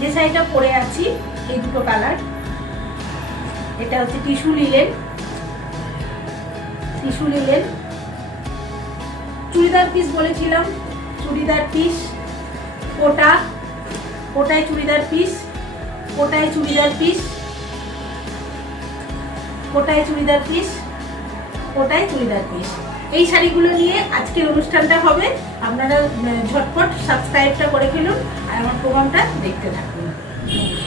যে শাড়িটা পরে আছি এই দুটো কালার, এটা হচ্ছে টিস্যু লিলেন, চুড়িদার পিস বলেছিলাম, চুড়িদার পিস, কোটায় চুড়িদার পিস, কোটায় চুড়িদার পিস, কোটায় চুড়িদার পিস, কোটায় চুড়িদার পিস। এই শাড়িগুলো নিয়ে আজকের অনুষ্ঠানটা হবে। আপনারা ঝটপট সাবস্ক্রাইবটা করে ফেলুন আর আমার প্রোগ্রামটা দেখতে থাকুন।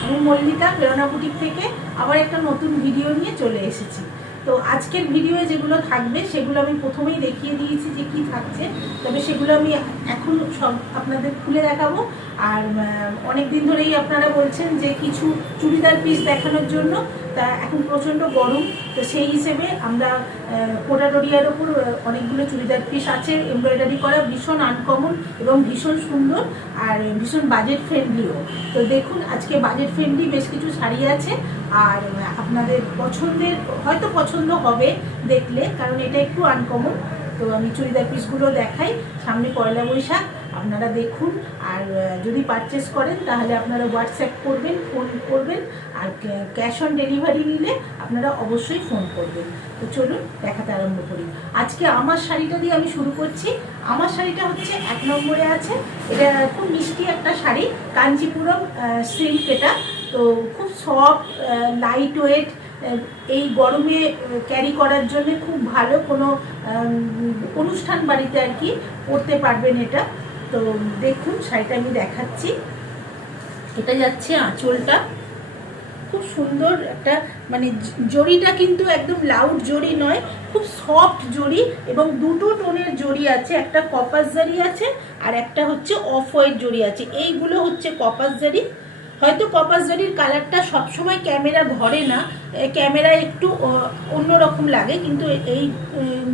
আমি মল্লিকা প্রেরণা বুটিক থেকে আবার একটা নতুন ভিডিও নিয়ে চলে এসেছি। তো আজকের ভিডিওয়ে যেগুলো থাকবে সেগুলো আমি প্রথমেই দেখিয়ে দিয়েছি যে কি থাকছে, তবে সেগুলো আমি এখন সব আপনাদের খুলে দেখাবো। আর অনেক দিন ধরেই আপনারা বলছেন যে কিছু চুড়িদার পিস দেখানোর জন্য, তা এখন প্রচণ্ড গরম, তো সেই হিসেবে আমরা কোটাডোরিয়ার ওপর অনেকগুলো চুড়িদার পিস আছে এমব্রয়ডারি করা, ভীষণ আনকমন এবং ভীষণ সুন্দর আর ভীষণ বাজেট ফ্রেন্ডলিও। তো দেখুন আজকে বাজেট ফ্রেন্ডলি বেশ কিছু শাড়ি আছে, আর আপনাদের পছন্দের হয়তো পছন্দ হবে দেখলে, কারণ এটা একটু আনকমন। তো আমি চুড়িদার পিসগুলো দেখাই। সামনে পয়লা বৈশাখ, আপনারা দেখুন। আর যদি পারচেস করেন তাহলে আপনারা হোয়াটসঅ্যাপ করবেন, ফোন করবেন, আর ক্যাশ অন ডেলিভারি নিলে আপনারা অবশ্যই ফোন করবেন। তো চলুন দেখাতে আরম্ভ করি। আজকে আমার শাড়িটা দিয়ে আমি শুরু করছি। আমার শাড়িটা হচ্ছে 1 নম্বরে আছে। এটা খুব মিষ্টি একটা শাড়ি, কাঞ্চিপুরম সিল্ক। এটা তো খুব সফট, লাইট ওয়েট, এই গরমে ক্যারি করার জন্য খুব ভালো। কোনো অনুষ্ঠান বাড়িতে আর কি পরতে পারবেন এটা। তো দেখুন শাড়িটা আমি দেখাচ্ছি। এটা যাচ্ছে আঁচলটা, খুব সুন্দর একটা, মানে জরিটা কিন্তু একদম লাউড জরি নয়, খুব সফট জরি এবং দুটো টোনের জরি আছে। একটা কপাস জারি আছে আর একটা হচ্ছে অফ হোয়াইট জরি আছে। এইগুলো হচ্ছে কপাস জারি। হয়তো কপাস জারির কালারটা সবসময় ক্যামেরা ধরে না, ক্যামেরায় একটু অন্যরকম লাগে, কিন্তু এই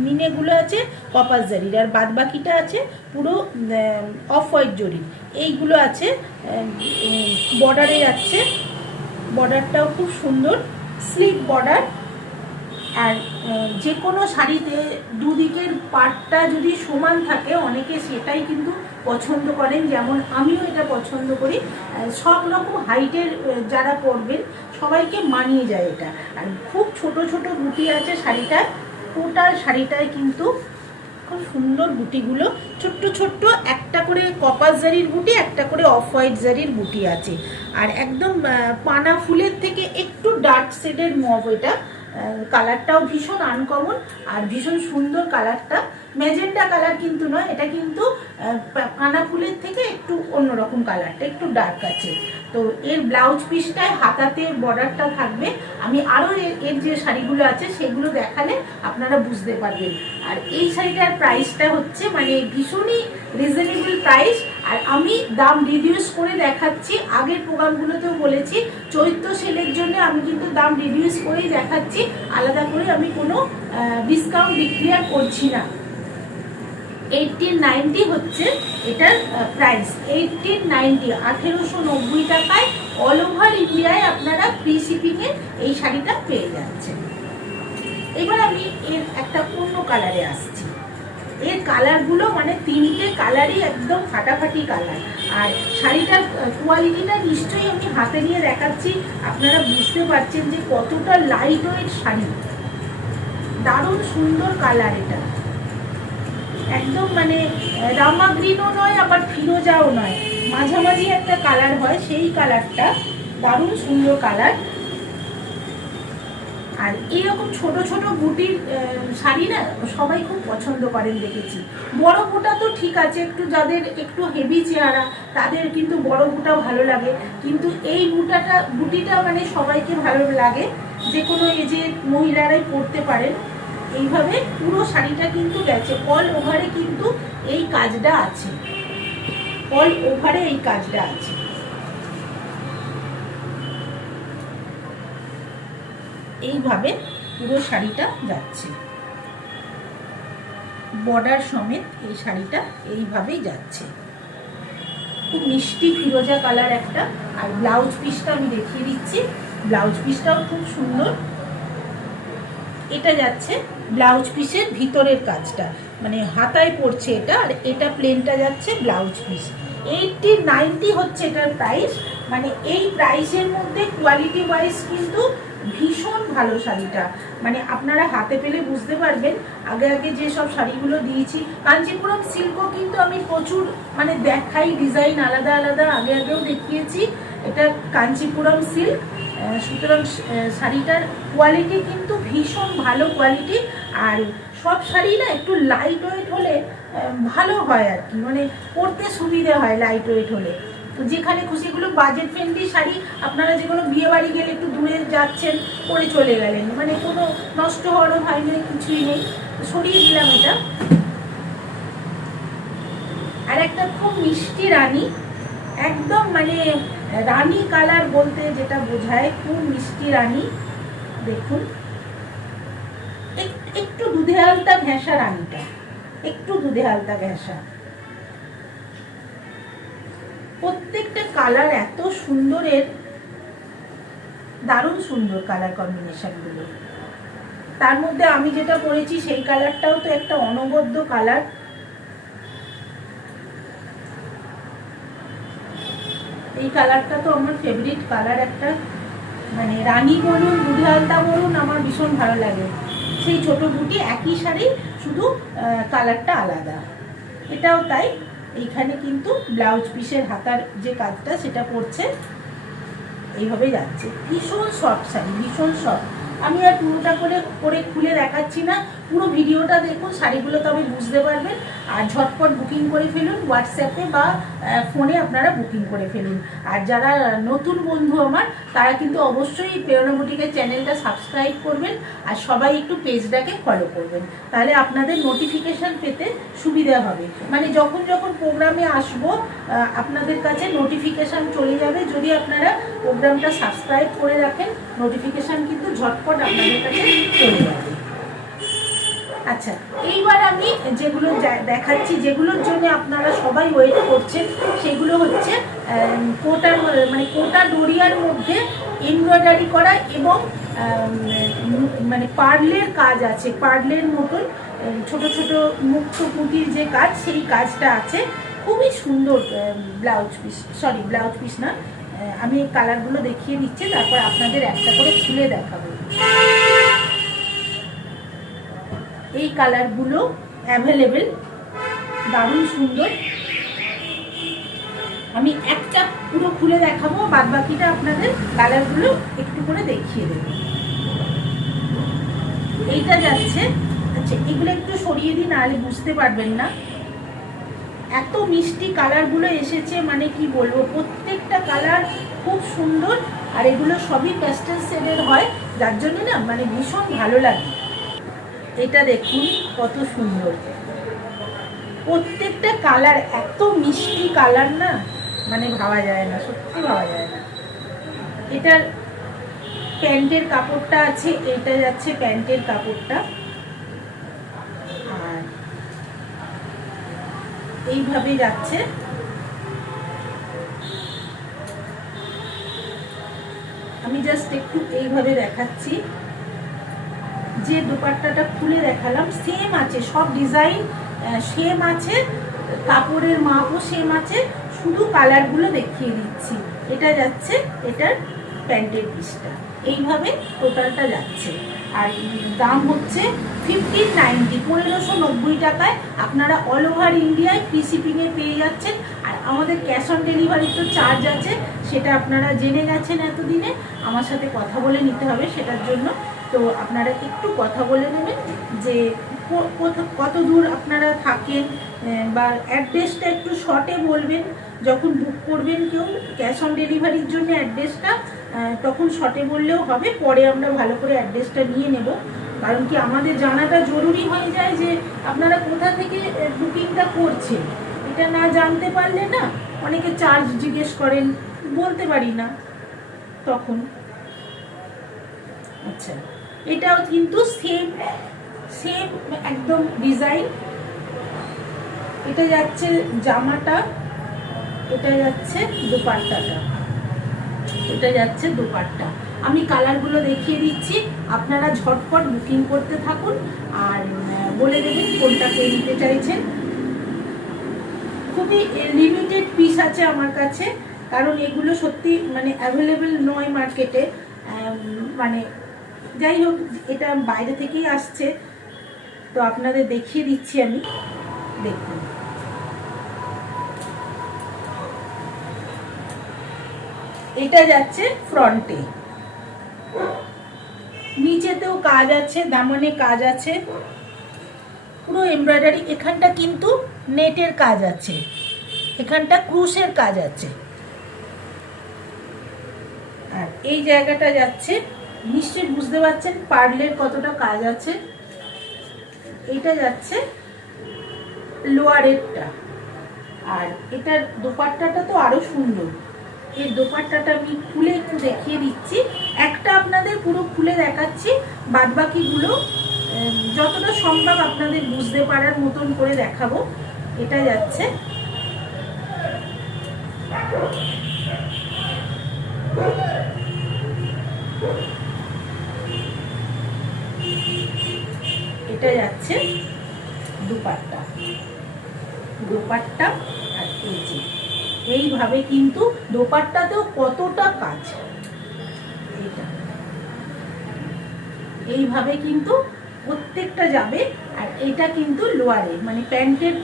মিনেগুলো আছে কপাস জারির, আর বাদ বাকিটা আছে পুরো অফ হোয়াইট জরির। এইগুলো আছে বর্ডারে যাচ্ছে, বর্ডারটাও খুব সুন্দর, স্লিক বর্ডার। আর যে কোনো শাড়িতে দুদিকের পাটটা যদি সমান থাকে অনেকে সেটাই কিন্তু পছন্দ করেন, যেমন আমিও এটা পছন্দ করি। সব রকম হাইটের যারা পরবেন সবাইকে মানিয়ে যায় এটা। আর খুব ছোট ছোট বুটি আছে শাড়িটার, টোটাল শাড়িটায় কিন্তু খুব সুন্দর বুটিগুলো, ছোট্ট ছোট্ট একটা করে কপাস জারির বুটি, একটা করে অফ হোয়াইট জারির বুটি আছে। আর একদম পানা ফুলের থেকে একটু ডার্ক শেডের মভ। এটা কালারটাও ভীষণ আনকমন আর ভীষণ সুন্দর কালারটা। ম্যাজেন্টা কালার কিন্তু নয়, এটা কিন্তু পানা ফুলের থেকে একটু অন্যরকম কালারটা, একটু ডার্ক আছে। তো এর ব্লাউজ পিসটায় হাতাতে বর্ডারটা থাকবে। আমি আরও এর যে শাড়িগুলো আছে সেগুলো দেখালে আপনারা বুঝতে পারবেন। আর এই শাড়িটার প্রাইসটা হচ্ছে মানে ভীষণই রিজনেবল প্রাইস। আর আমি দাম রিডিউস করে দেখাচ্ছি, আগের প্রোগ্রামগুলোতেও বলেছি চৈত্র সেলের জন্য আমি কিন্তু দাম রিডিউস করেই দেখাচ্ছি, আলাদা করে আমি কোনো ডিসকাউন্ট ডিক্লেয়ার করছি না। 1890 হচ্ছে এটার প্রাইস, 1890, 1890 টাকায় অল ওভার ইন্ডিয়ায় আপনারা ফ্রি শিপিংয়ে এই শাড়িটা পেয়ে যাচ্ছেন। এবার আমি এর একটা অন্য কালারে আসছি। এর কালারগুলো মানে 3টে কালারই একদম ফাটাফাটি কালার। আর শাড়িটার কোয়ালিটিটা নিশ্চয়ই আমি হাতে নিয়ে দেখাচ্ছি, আপনারা বুঝতে পারছেন যে কতটা লাইট ওয়েট শাড়ি। দারুণ সুন্দর কালার এটা, একদম মানে রামা গ্রিনও নয় আবার ফিরোজাও নয়, মাঝামাঝি একটা কালার হয়, সেই কালারটা দারুণ সুন্দর কালার। আর এইরকম ছোট ছোট বুটির শাড়ি না সবাই খুব পছন্দ করেন দেখেছি। বড় বুটা তো ঠিক আছে, একটু যাদের একটু হেভি চেহারা তাদের কিন্তু বড় বুটাও ভালো লাগে, কিন্তু এই বুটিটা মানে সবাইকে ভালো লাগে, যে কোনো এজের মহিলারাই পরতে পারেন। এইভাবে পুরো শাড়িটা কিন্তু গেছে, অল ওভারে কিন্তু এই কাজটা আছে, অল ওভারে এই কাজটা আছে। এইভাবে পুরো শাড়িটা যাচ্ছে, বর্ডার সমেত এই শাড়িটা এইভাবেই যাচ্ছে। খুব মিষ্টি ফিরোজা কালার একটা। আর ব্লাউজ পিসটা আমি দেখিয়ে দিচ্ছি, ব্লাউজ পিসটাও খুব সুন্দর। এটা যাচ্ছে ব্লাউজ পিসের ভিতরের কাজটা, মানে হাতায় পড়ছে এটা, আর এটা প্লেনটা যাচ্ছে ব্লাউজ পিস। 80-90 হচ্ছে এটার প্রাইস। মানে এই প্রাইসের মধ্যে কোয়ালিটি ওয়াইজ কিন্তু ভীষণ ভালো শাড়িটা। মানে আপনারা হাতে পেলে বুঝতে পারবেন। আগে আগে যেসব শাড়িগুলো দিয়েছি, কাঞ্চিপুরম সিল্কও কিন্তু আমি প্রচুর মানে দেখাই, ডিজাইন আলাদা আলাদা আগে আগেও দেখিয়েছি। এটা কাঞ্চিপুরম সিল্ক, সুতরাং শাড়িটার কোয়ালিটি কিন্তু ভীষণ ভালো কোয়ালিটি। আর সব শাড়ি না একটু লাইট ওয়েট হলে ভালো হয় আর কি, মানে পরতে সুবিধে হয় লাইট ওয়েট হলে। তো যেখানে খুশিগুলো বাজেট ফ্রেন্ডলি শাড়ি, আপনারা যে কোনো বিয়ে বাড়ি গেলে একটু দূরে যাচ্ছেন পরে চলে গেলেন, মানে কোনো নষ্ট হওয়ারও ভয় নেই, কিছুই নেই। সরিয়ে দিলাম এটা। আর একটা খুব মিষ্টি রানী, একদম মানে রানী কালার বলতে যেটা বোঝায়, খুব মিষ্টি রানী। দেখুন একটু দুধে আলতা ঘেঁষা রানীটা, একটু দুধে আলতা ঘেঁষা। প্রত্যেকটা কালার এত সুন্দরের, দারুণ সুন্দর কালার কম্বিনেশন গুলো। তার মধ্যে আমি যেটা পরেছি সেই কালারটাও তো একটা অনবদ্য কালার। এই কালারটা তো আমার ফেভারিট কালার একটা, মানে রানী বলুন দুধে আলতা বলুন আমার ভীষণ ভালো লাগে। সেই ছোট বুটি, একই শাড়ি, শুধু কালারটা আলাদা। এটাও তাই। এইখানে কিন্তু ব্লাউজ পিসের হাতার যে কাজটা সেটা পড়ছে, এইভাবে যাচ্ছে। ভীষণ সফট শাড়ি, ভীষণ সফট। আমি আর পুরোটা করে খুলে দেখাচ্ছি না, পুরো ভিডিওটা দেখুন, শাড়িগুলো তবে বুঝতে পারবেন। আর ঝটপট বুকিং করে ফেলুন হোয়াটসঅ্যাপে বা ফোনে আপনারা বুকিং করে ফেলুন। আর যারা নতুন বন্ধু আমার, তারা কিন্তু অবশ্যই প্রেরণা বুটিকের চ্যানেলটা সাবস্ক্রাইব করবেন, আর সবাই একটু পেজটাকে ফলো করবেন, তাহলে আপনাদের নোটিফিকেশান পেতে সুবিধা হবে। মানে যখন যখন প্রোগ্রামে আসবো আপনাদের কাছে নোটিফিকেশান চলে যাবে। যদি আপনারা প্রোগ্রামটা সাবস্ক্রাইব করে রাখেন, নোটিফিকেশান কিন্তু ঝটপট আপনাদের কাছে চলে যাবে। আচ্ছা, এইবার আমি যেগুলো দেখাচ্ছি, যেগুলোর জন্য আপনারা সবাই ওয়েট করছেন, সেগুলো হচ্ছে কোটার, মানে কোটা ডোরিয়ার মধ্যে এমব্রয়ডারি করা এবং মানে পার্লের কাজ আছে, পার্লের মতন ছোট ছোট মুক্ত পুঁতির যে কাজ, সেই কাজটা আছে। খুবই সুন্দর blouse piece, sorry blouse piece না, আমি এই কালারগুলো দেখিয়ে দিচ্ছি, তারপর আপনাদের একটা করে খুলে দেখাবো। এই কালারগুলো অ্যাভেলেবেল, দারুণ সুন্দর। আমি একটা পুরো খুলে দেখাবো, বাদ বাকিটা আপনাদের কালারগুলো একটু করে দেখিয়ে দেব। এইটা যাচ্ছে, আচ্ছা এগুলো একটু সরিয়ে দিন, নাহলে বুঝতে পারবেন না। এত মিষ্টি কালারগুলো এসেছে, মানে কি বলবো, প্রত্যেকটা কালার খুব সুন্দর। আর এগুলো সবই প্যাস্টেল শেডের হয়, যার জন্য না মানে ভীষণ ভালো লাগে। এটা দেখুন কত সুন্দর, প্রত্যেকটা কালার এত মিষ্টি কালার না, মানে ভাবা যায় না, সত্যি ভাবা যায় না। এটার প্যান্টের কাপড়টা আছে, এটা যাচ্ছে প্যান্টের কাপড়টা, আর এইভাবে যাচ্ছে। আমি জাস্ট একটু এইভাবে দেখাচ্ছি। যে দোপাট্টাটা খুলে দেখালাম সেম আছে, সব ডিজাইন সেম আছে, কাপড়ের মাপও সেম আছে, শুধু কালারগুলো দেখিয়ে দিচ্ছি। এটা যাচ্ছে এটার প্যান্টের পিসটা, এইভাবে টোটালটা যাচ্ছে। আর দাম হচ্ছে 1590, 1590 টাকায় আপনারা অল ওভার ইন্ডিয়ায় ফ্রি শিপিংয়ে পেয়ে যাচ্ছেন। আর আমাদের ক্যাশ অন ডেলিভারি তো চার্জ আছে, সেটা আপনারা জেনে গেছেন এতদিনে, আমার সাথে কথা বলে নিতে হবে সেটার জন্য। তো আপনারা একটু কথা বলে নেবেন যে কত দূর আপনারা থাকেন, বা অ্যাড্রেসটা একটু শর্টে বলবেন। যখন বুক করবেন কেউ ক্যাশ অন ডেলিভারির জন্য অ্যাড্রেসটা তখন শর্টে বললেও হবে, পরে আমরা ভালো করে অ্যাড্রেসটা নিয়ে নেব। কারণ কি আমাদের জানাটা জরুরি হয়ে যায় যে আপনারা কোথা থেকে বুকিংটা করছেন। এটা না জানতে পারলে না অনেকে চার্জ জিজ্ঞেস করেন, বলতে পারি না তখন। আচ্ছা, এটাও কিন্তু সেম সেম একদম ডিজাইন। এটা যাচ্ছে জামাটা, এটা যাচ্ছে দোপাট্টাটা, এটা যাচ্ছে দোপাট্টা। আমি কালারগুলো দেখিয়ে দিচ্ছি, আপনারা ঝটপট বুকিং করতে থাকুন আর বলে দেবেন কোনটাকে নিতে চাইছেন। খুব খুবই লিমিটেড পিস আছে আমার কাছে, কারণ এগুলো সত্যি মানে অ্যাভেলেবেল নয় মার্কেটে। মানে যাই হোক, এটা বাইরে থেকেই আসছে, তো আপনাদের দেখিয়ে দিচ্ছি আমি। দেখুন, এটা যাচ্ছে ফ্রন্টে, নিচেতেও কাজ আছে, দামানে কাজ আছে, পুরো এমব্রয়ডারি। এখানটা কিন্তু নেটের কাজ আছে, এখানটা ক্রুশের কাজ আছে। আর এই জায়গাটা যাচ্ছে, নিশ্চয়ই বুঝতে পারছেন পার্লের কতটা কাজ আছে। এটা যাচ্ছে লোয়ারেরটা। আর এটার দোপাট্টাটা তো আরো সুন্দর। এই দোপাট্টাটা আমি খুলে একটু দেখিয়ে দিচ্ছি। একটা আপনাদের পুরো খুলে দেখাচ্ছি, বাদ বাকিগুলো যতটা সম্ভব আপনাদের বুঝতে পারার মতন করে দেখাবো। এটা যাচ্ছে এটা যাচ্ছে দুপাট্টা, দোপাট্টা। আর এই যে এইভাবে কিন্তু দোপাট্টাতেও কতটা কাজ, এইভাবে কিন্তু প্রত্যেকটা যাবে। আর এটা কিন্তু লোয়ারে, মানে প্যান্টের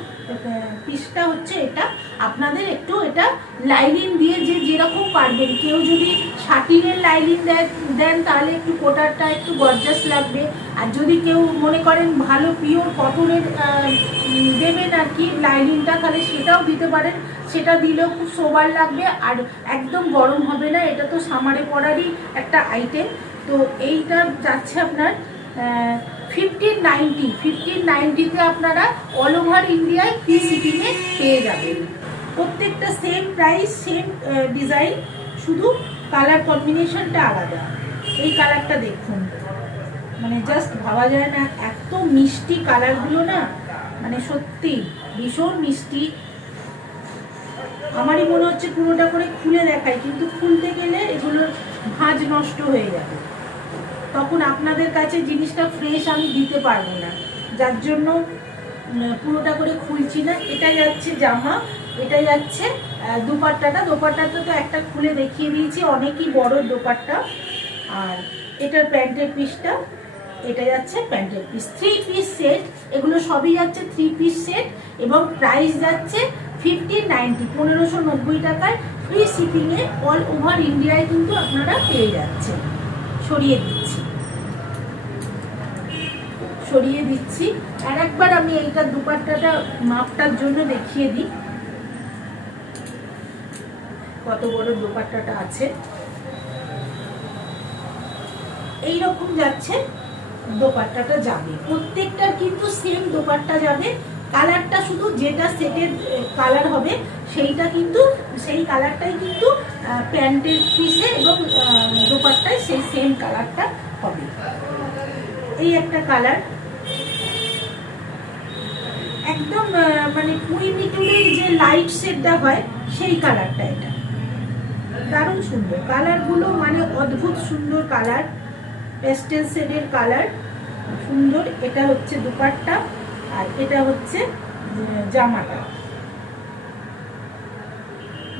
পিসটা হচ্ছে এটা। আপনাদের একটু এটা লাইনিং দিয়ে যে যেরকম পারবেন, কেউ যদি শাটিনের লাইনিং দেন তাহলে একটু কোটারটা একটু গর্জাস লাগবে। আর যদি কেউ মনে করেন ভালো পিওর কটনের দেবেন আর কি লাইনিংটা, তাহলে সেটাও দিতে পারেন, সেটা দিলেও খুব সোবার লাগবে আর একদম গরম হবে না। এটা তো সামারে পরারই একটা আইটেম। তো এইটা যাচ্ছে আপনার 1590। 1590-তে আপনারা অল ওভার ইন্ডিয়ায় ফ্রি শিপিংয়ে পেয়ে যাবেন। প্রত্যেকটা সেম প্রাইস, সেম ডিজাইন, শুধু কালার কম্বিনেশনটা আলাদা। এই কালারটা দেখুন, মানে জাস্ট ভাবা যায় না, এত মিষ্টি কালারগুলো না, মানে সত্যি ভীষণ মিষ্টি। আমারই মনে হচ্ছে পুরোটা করে খুলে দেখাই, কিন্তু খুলতে গেলে এগুলোর ভাঁজ নষ্ট হয়ে যাবে, তখন আপনাদের কাছে জিনিসটা ফ্রেশ আমি দিতে পারবো না, যার জন্য পুরোটা করে খুলছি না। এটা যাচ্ছে জামা, এটা যাচ্ছে দোপাট্টাটা। দোপাট্টাটা তো একটা খুলে দেখিয়ে দিয়েছি, অনেকই বড় দোপাট্টা। আর এটার প্যান্টের পিসটা, এটা যাচ্ছে প্যান্টের পিস, 3 পিস সেট। এগুলো সবই যাচ্ছে 3 পিস সেট এবং প্রাইস যাচ্ছে 1590, 1590 টাকায় ফ্রি শিপিংয়ে অল ওভার ইন্ডিয়ায় কিন্তু আপনারা পেয়ে যাচ্ছেন। সরিয়ে দিচ্ছি। আর একবার আমি এইটা দুপাট্টাটা মাপটার জন্য দেখিয়ে দিই কত বড় দোপাট্টাটা আছে। এই রকম যাচ্ছে দোপাট্টাটা যাবে, প্রত্যেকটার কিন্তু সেম দোপাট্টা যাবে। কালারটা শুধু যেটা সেটের কালার হবে সেইটা কিন্তু সেই কালারটাই কিন্তু প্যান্টের পিসে এবং দোপাট্টায় সেই সেম কালারটা হবে। এই একটা কালার, একদম মানে পুঁই মিটুরের যে লাইট শেডটা হয় সেই কালারটা। এটা দারুণ সুন্দর কালারগুলো, মানে অদ্ভুত সুন্দর কালার, পেস্টেল শেডের কালার, সুন্দর। এটা হচ্ছে দুপাট্টা আর এটা হচ্ছে জামাটা,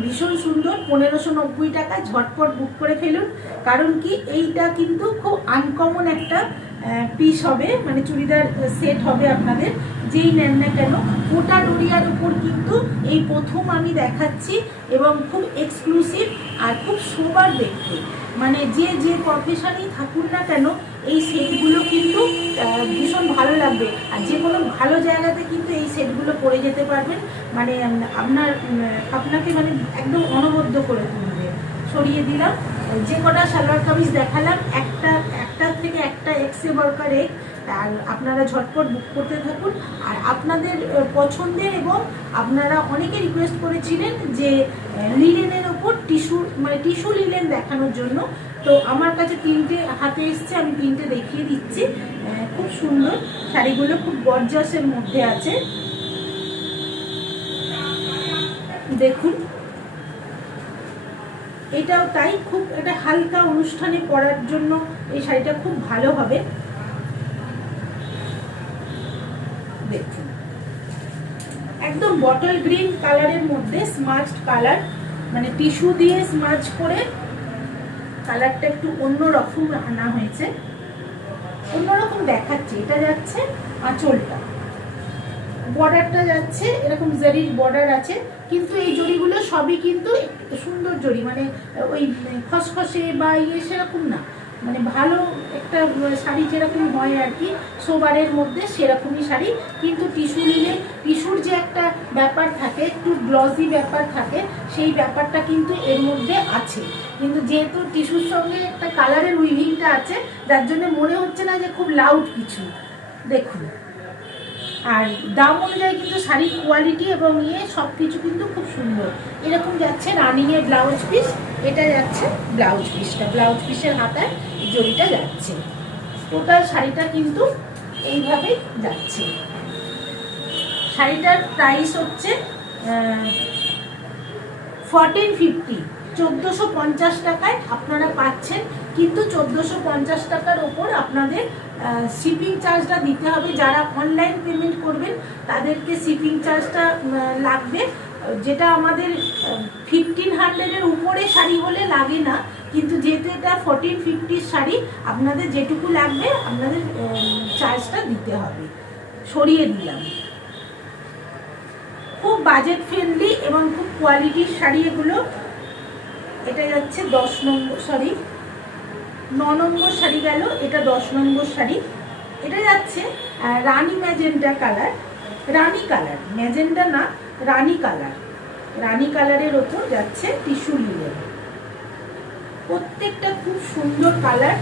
ভীষণ সুন্দর। 1590 টাকা, ঝটপট বুক করে ফেলুন। কারণ কি এইটা কিন্তু খুব আনকমন একটা পিস হবে, মানে চুড়িদার সেট হবে আপনাদের যেই নেন না কেন। কোটা ডোরিয়ার উপর কিন্তু এই প্রথম আমি দেখাচ্ছি এবং খুব এক্সক্লুসিভ আর খুব সোবার দেখতে, মানে যে যে প্রফেশনই থাকুন না কেন এই সেটগুলো কিন্তু ভীষণ ভালো লাগবে। আর যে কোনো ভালো জায়গাতে কিন্তু এই সেটগুলো পরে যেতে পারবেন, মানে আপনাকে মানে একদম অনবদ্য করে তুলবে। সরিয়ে দিলাম। যে কটা সালোয়ার কামিজ দেখালাম, একটা থেকে একটা এক্সে বরকার এক। আর আপনারা ঝটপট বুক করতে থাকুন। আর আপনাদের পছন্দের এবং আপনারা অনেকে রিকোয়েস্ট করেছিলেন যে লিনেনের ওপর টিস্যু লিনেন দেখানোর জন্য, তো আমার কাছে 3টে হাতে এসছে, আমি 3টে দেখিয়ে দিচ্ছি। খুব সুন্দর শাড়িগুলো, খুব গর্জাসের মধ্যে আছে। দেখুন, এটাও তাই, খুব এটা হালকা অনুষ্ঠানে পরার জন্য এই শাড়িটা খুব ভালো হবে। দেখুন, একদম বটল গ্রিন কালারের মধ্যে স্মাচড কালার, মানে টিস্যু দিয়ে স্মাচ করে কালারটা একটু অন্যরকম আনা হয়েছে, অন্যরকম দেখাচ্ছে। এটা যাচ্ছে আঁচলটা, বর্ডারটা যাচ্ছে এরকম জরির বর্ডার আছে, কিন্তু এই জরিগুলো সবই কিন্তু সুন্দর জরি, মানে ওই খসখসে বা ইয়ে সেরকম না, মানে ভালো একটা শাড়ি যেরকম হয় আর কি সোবারের মধ্যে সেরকমই শাড়ি। কিন্তু টিস্যু নিলে টিস্যুর যে একটা ব্যাপার থাকে, একটু গ্লসি ব্যাপার থাকে, সেই ব্যাপারটা কিন্তু এর মধ্যে আছে। কিন্তু যেহেতু টিস্যুর সঙ্গে একটা কালারের উইভিংটা আছে, যার জন্য মনে হচ্ছে না যে খুব লাউড কিছু। দেখুন, আর দাম অনুযায়ী কিন্তু শাড়ির কোয়ালিটি এবং সব কিছু কিন্তু খুব সুন্দর। এরকম যাচ্ছে রানিংয়ের ব্লাউজ পিস, এটা যাচ্ছে ব্লাউজ পিসটা, ব্লাউজ পিসের হাতায় জরিটা যাচ্ছে। টোটাল শাড়িটা কিন্তু এইভাবেই যাচ্ছে। শাড়িটার প্রাইস হচ্ছে 1450, 1450 টাকায় আপনারা পাচ্ছেন। কিন্তু 1450 টাকার ওপর আপনাদের শিপিং চার্জটা দিতে হবে। যারা অনলাইন পেমেন্ট করবেন তাদেরকে শিপিং চার্জটা লাগবে, যেটা আমাদের 1500-এর উপরে শাড়ি হলে লাগে না। কিন্তু যেহেতু এটা 1450 শাড়ি, আপনাদের যেটুকু লাগবে আপনাদের চার্জটা দিতে হবে। সরিয়ে দিলাম। খুব বাজেট ফ্রেন্ডলি এবং খুব কোয়ালিটির শাড়ি এগুলো। এটা যাচ্ছে 9 নম্বর শাড়ি গেল, এটা 10 নম্বর শাড়ি। এটা যাচ্ছে রানী ম্যাজেন্টা কালার, রানী কালার, ম্যাজেন্টা না, রানী কালার। রানী কালারের ওপর যাচ্ছে টিস্যু লিলেন। প্রত্যেকটা খুব সুন্দর কালার।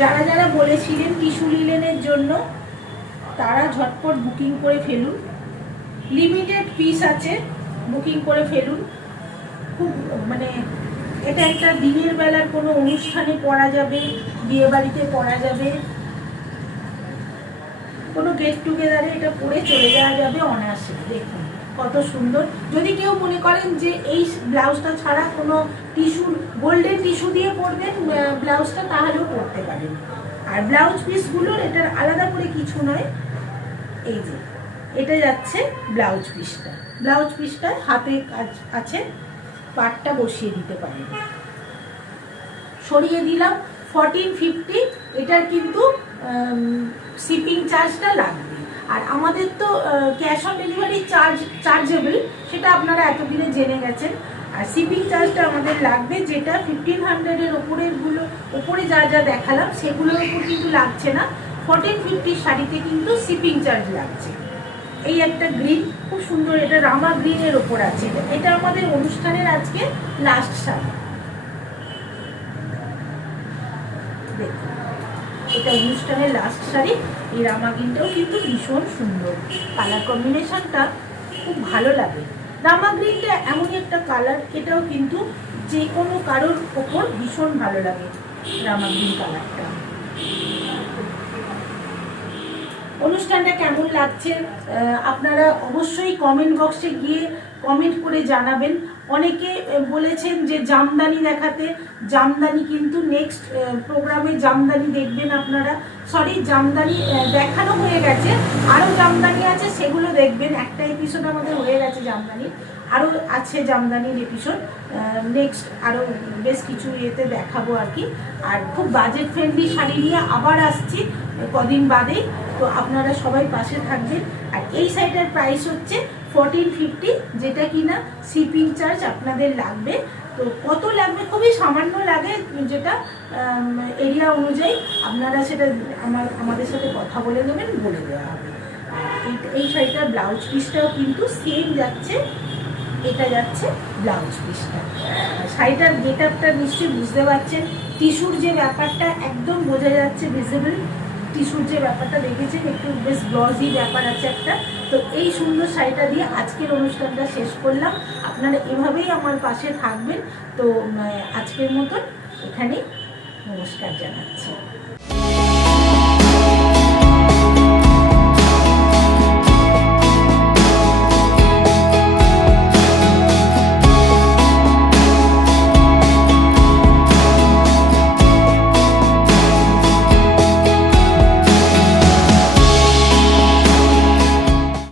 যারা যারা বলেছিলেন টিস্যু লিলেনের জন্য, তারা ঝটপট বুকিং করে ফেলুন। লিমিটেড পিস আছে, বুকিং করে ফেলুন। খুব মানে এটা একটা দিনের বেলার কোনো অনুষ্ঠানে পরা যাবে, বিয়ে বাড়িতে পরা যাবে, কোনো গেট টুগেদারে এটা পরে চলে যাওয়া যাবে অনায়াসে। দেখুন কত সুন্দর। যদি কেউ মনে করেন যে এই ব্লাউজটা ছাড়া কোনো টিস্যু, গোল্ডেন টিস্যু দিয়ে পরবেন ব্লাউজটা, তাহলেও পরতে পারেন। আর ব্লাউজ পিসগুলোর এটার আলাদা করে কিছু নয়। এই যে এটা যাচ্ছে ব্লাউজ পিসটা, ব্লাউজ পিসটা হাতে কাজ আছে, পাটটা বসিয়ে দিতে পারেন। সরিয়ে দিলাম। 1450, এটার কিন্তু শিপিং চার্জটা লাগবে। আর আমাদের তো ক্যাশ অন ডেলিভারি চার্জেবল, সেটা আপনারা এতদিনে জেনে গেছেন। আর শিপিং চার্জটা আমাদের লাগবে, যেটা 1500-এর ওপরে যা যা দেখালাম সেগুলোর উপর কিন্তু লাগছে না। 1450 শাড়িতে কিন্তু শিপিং চার্জ লাগছে। এই একটা গ্রিন, খুব সুন্দর, এটা রামা গ্রিনের ওপর আছে। এটা আমাদের অনুষ্ঠানের আজকে লাস্ট শাড়ি। দেখুন, এটা অনুষ্ঠানের লাস্ট শাড়ি। এই রামা গ্রিনটাও কিন্তু ভীষণ সুন্দর, কালার কম্বিনেশনটা খুব ভালো লাগে। রামা গ্রিনটা এমনই একটা কালার, এটাও কিন্তু যে কোনো কারোর ওপর ভীষণ ভালো লাগে রামা গ্রিন কালারটা। অনুষ্ঠানটা কেমন লাগছে আপনারা অবশ্যই কমেন্ট বক্সে গিয়ে কমেন্ট করে জানাবেন। অনেকে বলেছেন যে জামদানি দেখাতে, জামদানি কিন্তু নেক্সট প্রোগ্রামে জামদানি দেখবেন আপনারা। সরি, জামদানি দেখানো হয়ে গেছে, আরও জামদানি আছে, সেগুলো দেখবেন। একটা এপিসোড আমাদের হয়ে গেছে জামদানি, আরও আছে জামদানির এপিসোড। নেক্সট আরও বেশ কিছু ইয়েতে দেখাবো আর কি। আর খুব বাজেট ফ্রেন্ডলি শাড়ি নিয়ে আবার আসছি কদিন বাদেই, তো আপনারা সবাই পাশে থাকবেন। আর এই শাড়িটার প্রাইস হচ্ছে 1450, যেটা কিনা শিপিং চার্জ আপনাদের লাগবে। তো কত লাগবে, খুবই সামান্য লাগে, যেটা এরিয়া অনুযায়ী আপনারা সেটা আমাদের সাথে কথা বলে নেবেন, বলে দেওয়া হবে। এই শাড়িটার ব্লাউজ পিসটাও কিন্তু সেম যাচ্ছে, এটা যাচ্ছে ব্লাউজ পিসটা। শাড়িটার গেট আপটা নিশ্চয়ই বুঝতে পারছেন, টিস্যুর যে ব্যাপারটা একদম বোঝা যাচ্ছে, ভিজিবল। টিস্যুর যে ব্যাপারটা দেখেছেন, একটু বেশ গ্লসি ব্যাপার আছে একটা। তো এই সুন্দর শাড়িটা দিয়ে আজকের অনুষ্ঠানটা শেষ করলাম। আপনারা এভাবেই আমার পাশে থাকবেন। তো আজকের মতন এখানে নমস্কার জানাচ্ছি।